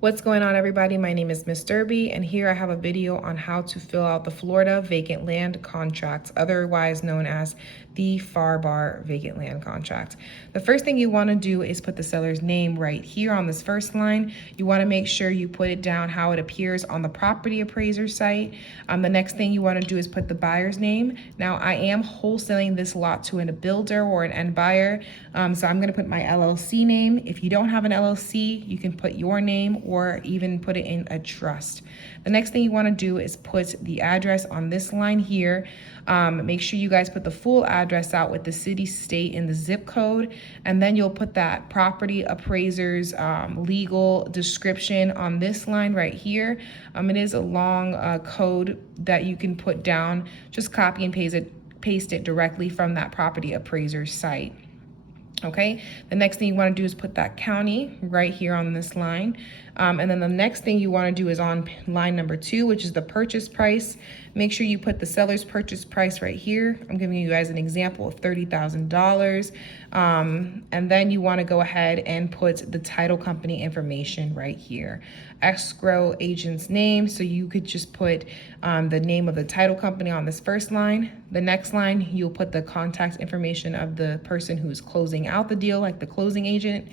What's going on, everybody? My name is Miss Derby, and here I have a video on how to fill out the Florida vacant land contract, otherwise known as the FAR vacant land contract. The first thing you want to do is put the seller's name right here on this first line. You want to make sure you put it down how it appears on the property appraiser site. The next thing you want to do is put the buyer's name. Now, I am wholesaling this lot to a builder or an end buyer, so I'm going to put my LLC name. If you don't have an LLC, you can put your name or even put it in a trust. The next thing you want to do is put the address on this line here. Make sure you guys put the full address out with the city, state, and the zip code, and then you'll put that property appraiser's legal description on this line right here. It is a long code that you can put down. Just copy and paste it directly from that property appraiser's site. Okay, the next thing you want to do is put that county right here on this line. And then the next thing you want to do is on line number 2, which is the purchase price. Make sure you put the seller's purchase price right here. I'm giving you guys an example of $30,000. And then you want to go ahead and put the title company information right here. Escrow agent's name. So you could just put the name of the title company on this first line. The next line, you'll put the contact information of the person who's closing out the deal, like the closing agent.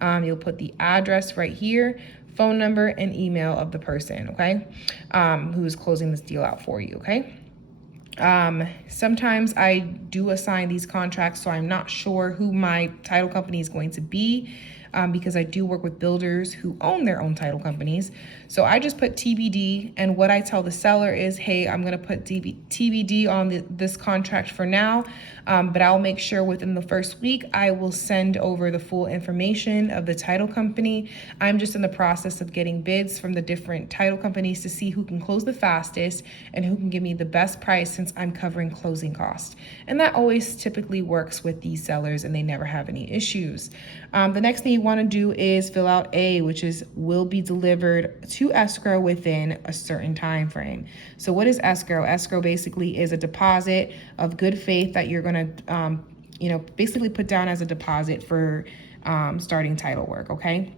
You'll put the address right here, phone number, and email of the person, okay, who is closing this deal out for you, okay? Sometimes I do assign these contracts, so I'm not sure who my title company is going to be, because I do work with builders who own their own title companies. So I just put TBD, and what I tell the seller is, hey, I'm gonna put TBD on this contract for now, but I'll make sure within the first week I will send over the full information of the title company. I'm just in the process of getting bids from the different title companies to see who can close the fastest and who can give me the best price, since I'm covering closing costs. And that always typically works with these sellers, and they never have any issues. The next thing you want to do is fill out A, which is will be delivered to escrow within a certain time frame. So what is escrow? Escrow basically is a deposit of good faith that you're going to basically put down as a deposit for starting title work. Okay,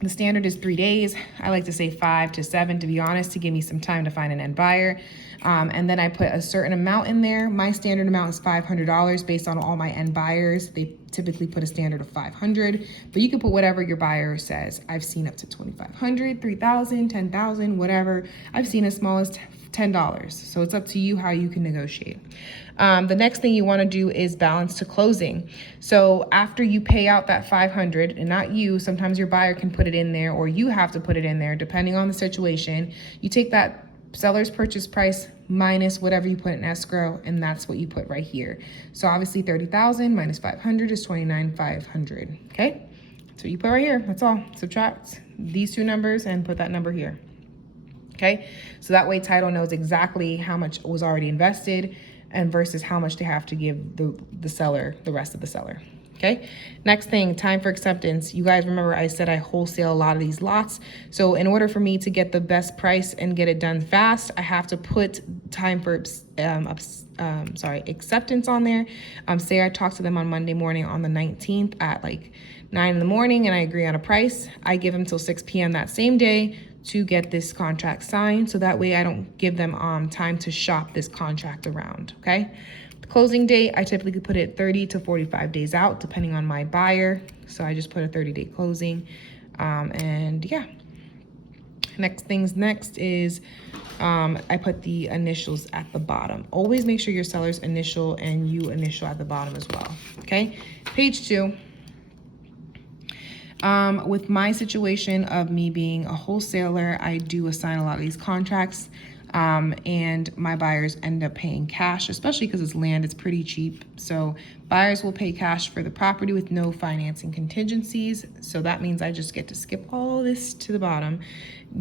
the standard is 3 days. I like to say 5 to 7, to be honest, to give me some time to find an end buyer. And then I put a certain amount in there. My standard amount is $500 based on all my end buyers. They typically put a standard of $500, but you can put whatever your buyer says. I've seen up to $2,500, $3,000, $10,000, whatever. I've seen as small as $10. So it's up to you how you can negotiate. The next thing you want to do is balance to closing. So after you pay out that $500, and not you, sometimes your buyer can put it in there, or you have to put it in there depending on the situation. You take that seller's purchase price minus whatever you put in escrow, and that's what you put right here. So obviously 30,000 minus 500 is 29,500. Okay, so you put right here. That's all. Subtract these two numbers and put that number here. Okay, so that way title knows exactly how much was already invested and versus how much they have to give the seller, the rest of the seller. Okay, next thing, time for acceptance. You guys remember I said I wholesale a lot of these lots. So in order for me to get the best price and get it done fast, I have to put time for acceptance on there. Say I talk to them on Monday morning on the 19th at like 9 in the morning and I agree on a price. I give them till 6 p.m. that same day to get this contract signed. So that way I don't give them time to shop this contract around, okay? The closing date, I typically put it 30 to 45 days out, depending on my buyer. So I just put a 30-day closing. And yeah, next is I put the initials at the bottom. Always make sure your seller's initial and you initial at the bottom as well, okay? Page 2. With my situation of me being a wholesaler, I do assign a lot of these contracts. And my buyers end up paying cash, especially because it's land, it's pretty cheap. So buyers will pay cash for the property with no financing contingencies. So that means I just get to skip all this to the bottom.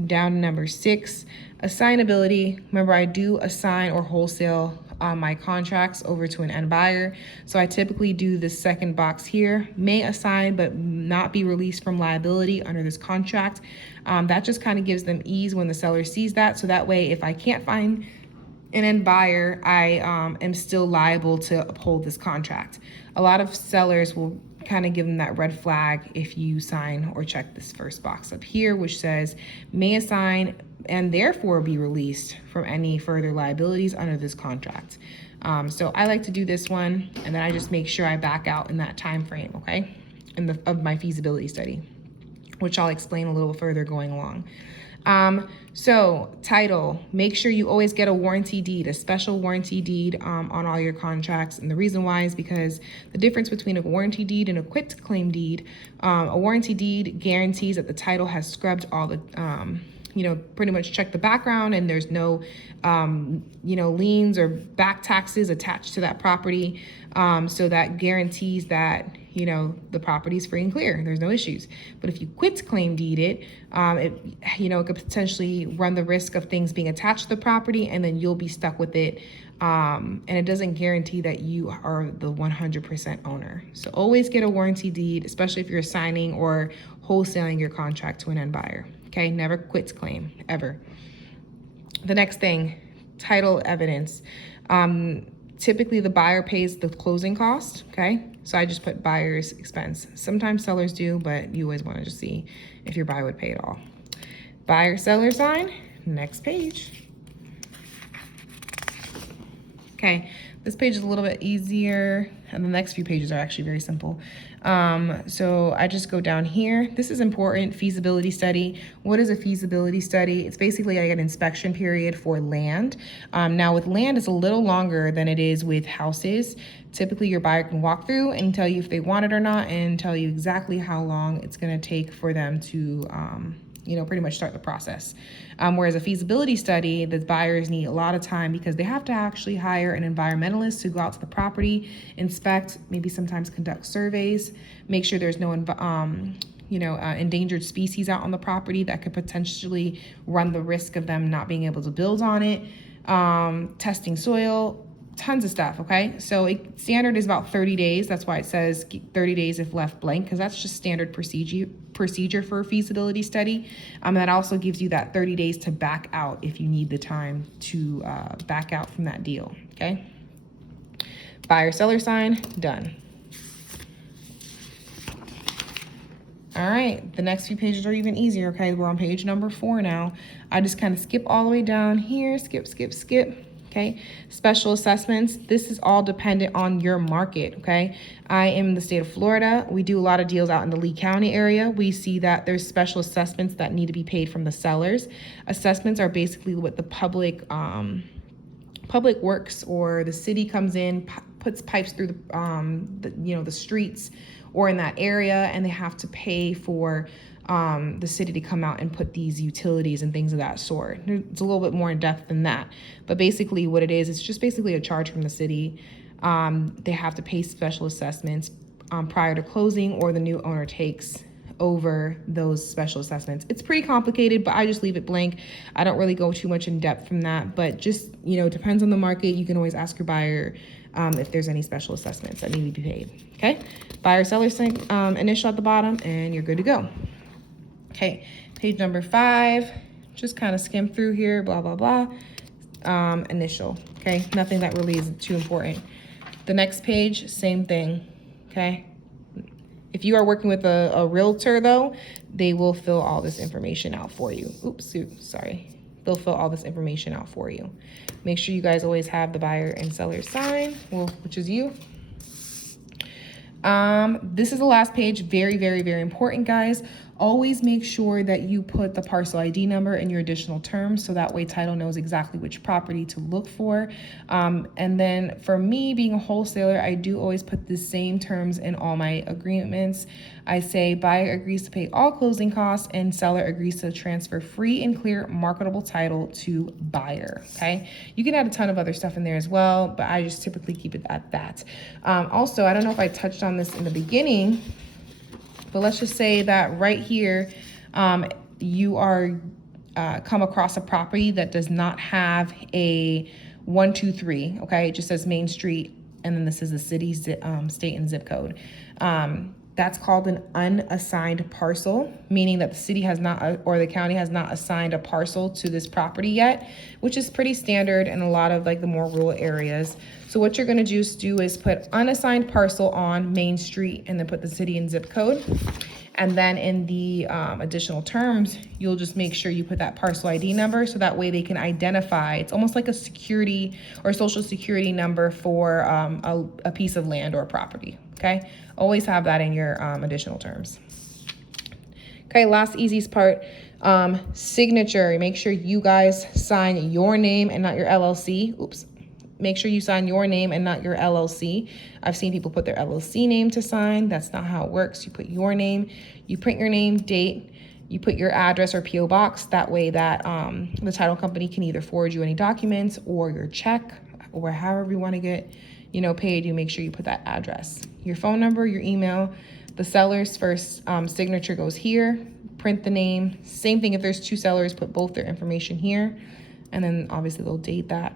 Down to number 6, assignability. Remember, I do assign or wholesale my contracts over to an end buyer. So I typically do the second box here, may assign but not be released from liability under this contract. That just kind of gives them ease when the seller sees that. So that way, if I can't find an end buyer, I am still liable to uphold this contract. A lot of sellers will kind of give them that red flag if you sign or check this first box up here, which says may assign and therefore be released from any further liabilities under this contract. So I like to do this one, and then I just make sure I back out in that time frame, okay, of my feasibility study, which I'll explain a little further going along. So title, make sure you always get a warranty deed, a special warranty deed on all your contracts. And the reason why is because the difference between a warranty deed and a quit-claim deed, a warranty deed guarantees that the title has scrubbed all the, pretty much checked the background, and there's no, liens or back taxes attached to that property. So that guarantees that, the property's free and clear. There's no issues. But if you quit-claim deed it, it could potentially run the risk of things being attached to the property, and then you'll be stuck with it. And it doesn't guarantee that you are the 100% owner. So always get a warranty deed, especially if you're assigning or wholesaling your contract to an end buyer. Okay, never quit-claim, ever. The next thing, title evidence. Typically the buyer pays the closing cost, okay? So I just put buyer's expense. Sometimes sellers do, but you always want to just see if your buyer would pay it all. Buyer seller sign, next page. Okay, this page is a little bit easier, and the next few pages are actually very simple. So I just go down here. This is important, feasibility study. What is a feasibility study? It's basically like an inspection period for land. Now with land, it's a little longer than it is with houses. Typically your buyer can walk through and tell you if they want it or not, and tell you exactly how long it's gonna take for them to pretty much start the process. Whereas a feasibility study, the buyers need a lot of time because they have to actually hire an environmentalist to go out to the property, inspect, maybe sometimes conduct surveys, make sure there's no endangered species out on the property that could potentially run the risk of them not being able to build on it, testing soil, tons of stuff, okay? So standard is about 30 days. That's why it says 30 days if left blank, because that's just standard procedure for a feasibility study. That also gives you that 30 days to back out if you need the time to back out from that deal, okay? Buyer seller sign, done. All right, the next few pages are even easier, okay? We're on page number 4 now. I just kind of skip all the way down here, skip. Okay, special assessments. This is all dependent on your market, okay? I am in the state of Florida. We do a lot of deals out in the Lee County area. We see that there's special assessments that need to be paid from the sellers. Assessments are basically what the public works or the city comes in, puts pipes through the streets or in that area, and they have to pay for the city to come out and put these utilities and things of that sort. It's a little bit more in depth than that, but basically what it is, it's just basically a charge from the city. They have to pay special assessments prior to closing, or the new owner takes over those special assessments. It's pretty complicated, but I just leave it blank. I don't really go too much in depth from that, but just, depends on the market. You can always ask your buyer if there's any special assessments that need to be paid, okay? Buyer seller initial at the bottom, and you're good to go. Okay, page number 5, just kind of skim through here, blah, blah, blah. Initial, okay? Nothing that really is too important. The next page, same thing, okay? If you are working with a realtor though, they will fill all this information out for you. They'll fill all this information out for you. Make sure you guys always have the buyer and seller sign, which is you. This is the last page. Very, very, very important, guys. Always make sure that you put the parcel ID number in your additional terms, so that way title knows exactly which property to look for. And then for me, being a wholesaler, I do always put the same terms in all my agreements. I say buyer agrees to pay all closing costs and seller agrees to transfer free and clear marketable title to buyer, okay? You can add a ton of other stuff in there as well, but I just typically keep it at that. Also, I don't know if I touched on this in the beginning, but let's just say that right here, you are come across a property that does not have a 123, okay? It just says Main Street, and then this is the city, state, and zip code. That's called an unassigned parcel, meaning that the city has not, or the county has not assigned a parcel to this property yet, which is pretty standard in a lot of like the more rural areas. So what you're gonna just do is put unassigned parcel on Main Street and then put the city and zip code. And then in the additional terms, you'll just make sure you put that parcel ID number so that way they can identify. It's almost like a security or social security number for a piece of land or property, okay? Always have that in your additional terms. Okay, last easiest part, signature. Make sure you guys sign your name and not your LLC. Oops. Make sure you sign your name and not your LLC. I've seen people put their LLC name to sign. That's not how it works. You put your name, you print your name, date, you put your address or PO box. That way that the title company can either forward you any documents or your check or however you want to get, paid. You make sure you put that address, your phone number, your email. The seller's first signature goes here. Print the name. Same thing if there's two sellers, put both their information here, and then obviously they'll date that.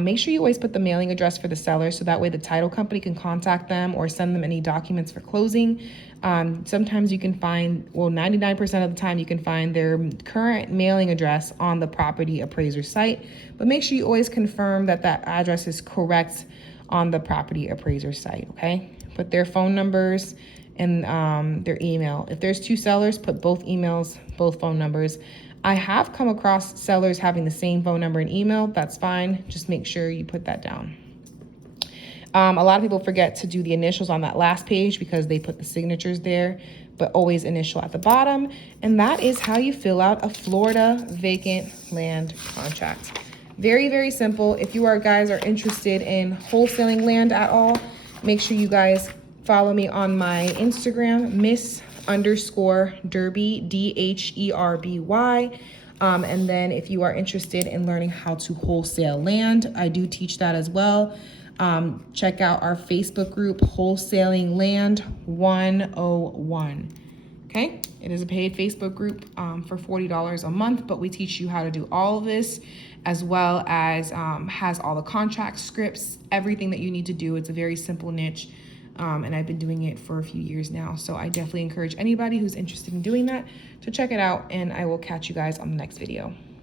Make sure you always put the mailing address for the seller so that way the title company can contact them or send them any documents for closing. Sometimes you can find, 99% of the time you can find their current mailing address on the property appraiser site, but make sure you always confirm that that address is correct on the property appraiser site, okay? Put their phone numbers and their email. If there's two sellers, put both emails, both phone numbers. I have come across sellers having the same phone number and email. That's fine. Just make sure you put that down. A lot of people forget to do the initials on that last page because they put the signatures there, but always initial at the bottom. And that is how you fill out a Florida vacant land contract. Very, very simple. If you guys are interested in wholesaling land at all, make sure you guys follow me on my Instagram, Miss_Derby, DHERBY. And then if you are interested in learning how to wholesale land, I do teach that as well. Check out our Facebook group, Wholesaling Land 101. Okay, it is a paid Facebook group for $40 a month, but we teach you how to do all of this, as well as has all the contract scripts, everything that you need to do. It's a very simple niche. And I've been doing it for a few years now. So I definitely encourage anybody who's interested in doing that to check it out, and I will catch you guys on the next video.